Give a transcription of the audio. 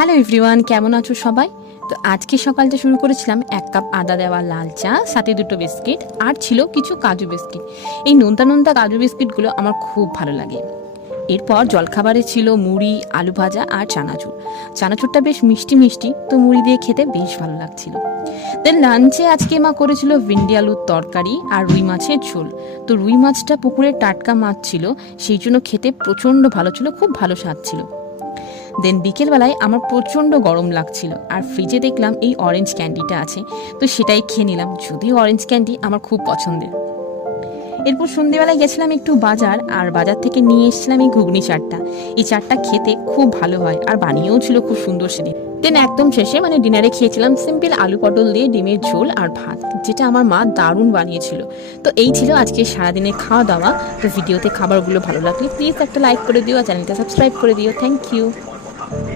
Hello everyone, কেমন আছো সবাই? তো আজকে সকালটা শুরু করেছিলাম 1 কাপ আদা দেওয়া লাল চা, সাথে 2টো বিস্কিট, আর ছিল কিছু কাজু বিস্কিট। এই নোনতা নোনতা কাজু বিস্কিটগুলো আমার খুব ভালো লাগে। এরপর জলখাবারে ছিল মুড়ি, আলু ভাজা আর চানাচুর। চানাচুরটা বেশ মিষ্টি মিষ্টি, তো মুড়ি দিয়ে খেতে বেশ ভালো লাগছিল। দেন লাঞ্চে আজকে মা করেছিল ভিন্ডি আলুর তরকারি আর রুই মাছের ঝোল। তো রুই মাছটা পুকুরের টাটকা মাছ ছিল, সেই জন্য খেতে প্রচণ্ড ভালো ছিল, খুব ভালো স্বাদ ছিল। দেন বিকেলবেলায় আমার প্রচণ্ড গরম লাগছিল, আর ফ্রিজে দেখলাম এই অরেঞ্জ ক্যান্ডিটা আছে, তো সেটাই খেয়ে নিলাম, যদিও অরেঞ্জ ক্যান্ডি আমার খুব পছন্দের। এরপর সন্ধ্যেবেলায় গেছিলাম একটু বাজার, আর বাজার থেকে নিয়ে এসেছিলাম এই ঘুগনি চাটটা। এই চাটটা খেতে খুব ভালো হয়, আর বানিয়েও ছিল খুব সুন্দর সেদিন। দেন একদম শেষে ডিনারে খেয়েছিলাম সিম্পল আলু পটল দিয়ে ডিমের ঝোল আর ভাত, যেটা আমার মা দারুণ বানিয়েছিল। তো এই ছিল আজকে সারাদিনের খাওয়া দাওয়া। তো ভিডিওতে খাবারগুলো ভালো লাগলে প্লিজ একটা লাইক করে দিও, আর চ্যানেলটা সাবস্ক্রাইব করে দিও। Thank you.